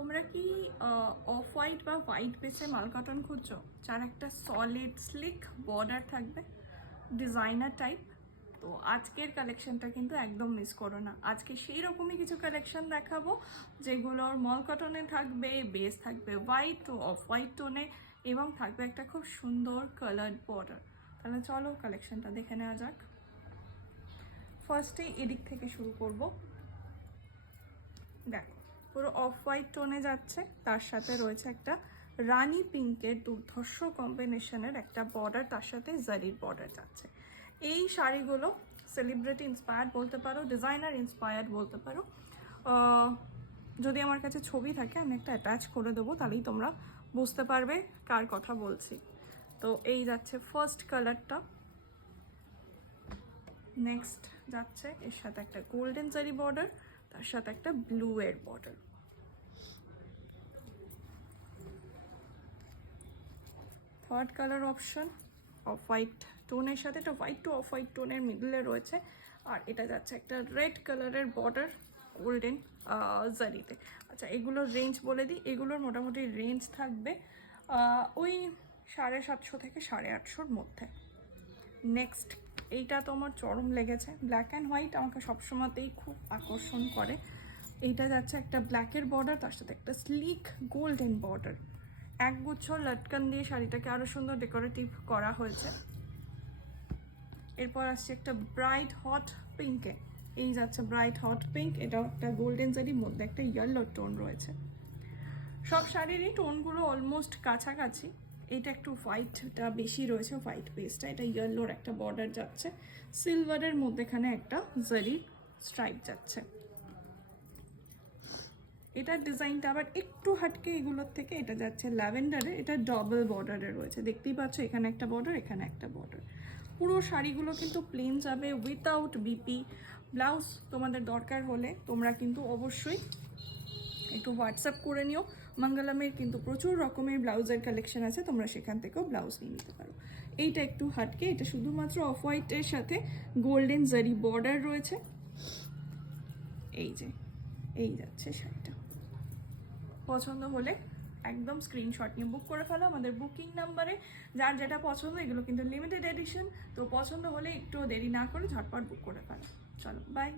তোমরা কি off white বা হোয়াইট বেসে মাল কটন খুঁজছো, যার একটা সলিড স্লিক বর্ডার থাকবে, ডিজাইনার টাইপ? তো আজকের কালেকশনটা কিন্তু একদম মিস করো না। আজকে সেই রকমই কিছু কালেকশন দেখাবো যেগুলোর মল কটনে থাকবে, বেস থাকবে হোয়াইট টু অফ হোয়াইট টোনে, এবং থাকবে একটা খুব সুন্দর কালার্ড বর্ডার। তাহলে চলো কালেকশনটা দেখে নেওয়া যাক। ফার্স্টে এদিক থেকে শুরু করব। দেখো, পুরো অফ হোয়াইট টোনে যাচ্ছে, তার সাথে রয়েছে একটা রানী পিঙ্কের দুর্ধর্ষ কম্বিনেশনের একটা বর্ডার, তার সাথে জারির বর্ডার যাচ্ছে। এই শাড়িগুলো সেলিব্রিটি ইন্সপায়ার্ড বলতে পারো, ডিজাইনার ইন্সপায়ার্ড বলতে পারো। যদি আমার কাছে ছবি থাকে আমি একটা অ্যাটাচ করে দেবো, তাহলেই তোমরা বুঝতে পারবে কার কথা বলছি। তো এই যাচ্ছে ফার্স্ট কালারটা। নেক্সট যাচ্ছে এর সাথে একটা গোল্ডেন জারি বর্ডার, তার সাথে একটা ব্লু এর border. Third colour option of white টোনের সাথে, এটা হোয়াইট টু অফ হোয়াইট টোনের মিডলে রয়েছে, আর এটা যাচ্ছে একটা রেড কালারের বর্ডার গোল্ডেন জারিতে। আচ্ছা, এগুলোর রেঞ্জ বলে দিই। এগুলোর মোটামুটি রেঞ্জ থাকবে ওই 750 থেকে 850 মধ্যে। নেক্সট এইটা তো আমার চরম লেগেছে, ব্ল্যাক অ্যান্ড হোয়াইট আমাকে সবসময়তেই খুব আকর্ষণ করে। এইটা যাচ্ছে একটা ব্ল্যাকের বর্ডার, তার সাথে একটা স্লিক গোল্ডেন বর্ডার, একগুচ্ছ লটকান দিয়ে শাড়িটাকে আরও সুন্দর ডেকোরেটিভ করা হয়েছে। এরপর আসছে একটা ব্রাইট হট পিঙ্কে, এই যাচ্ছে ব্রাইট হট পিঙ্ক, এটাও একটা গোল্ডেন জারির মধ্যে একটা ইয়েলো টোন রয়েছে। সব শাড়িরই টোনগুলো অলমোস্ট কাছাকাছি। এটা একটু হোয়াইটটা বেশি রয়েছে, হোয়াইট পেস্টটা। এটা ইয়েলোর একটা বর্ডার যাচ্ছে, সিলভারের মধ্যেখানে একটা জারির স্ট্রাইপ যাচ্ছে। এটার ডিজাইনটা আবার একটু হাটকে এগুলোর থেকে, এটা যাচ্ছে ল্যাভেন্ডারে, এটা ডবল বর্ডারে রয়েছে, দেখতেই পাচ্ছ এখানে একটা বর্ডার, এখানে একটা বর্ডার। পুরো শাড়িগুলো কিন্তু প্লেন যাবে উইথাউট বিপি। ব্লাউজ তোমাদের দরকার হলে তোমরা কিন্তু অবশ্যই একটু হোয়াটসঅ্যাপ করে নিও। মঙ্গলমের কিন্তু প্রচুর রকমের ব্লাউজের কালেকশন আছে, তোমরা সেখান থেকেও ব্লাউজ নিয়ে নিতে পারো। এইটা একটু হাটকে, এটা শুধুমাত্র অফ হোয়াইটের সাথে গোল্ডেন জারি বর্ডার রয়েছে। এই যে এই যাচ্ছে শাড়িটা। পছন্দ হলে একদম স্ক্রিনশট নিয়ে বুক করে ফেলো আমাদের বুকিং নাম্বারে। যার যেটা পছন্দ, এগুলো কিন্তু লিমিটেড এডিশন, তো পছন্দ হলে একটু দেরি না করে ঝটপট বুক করে ফেলো। চলো বাই।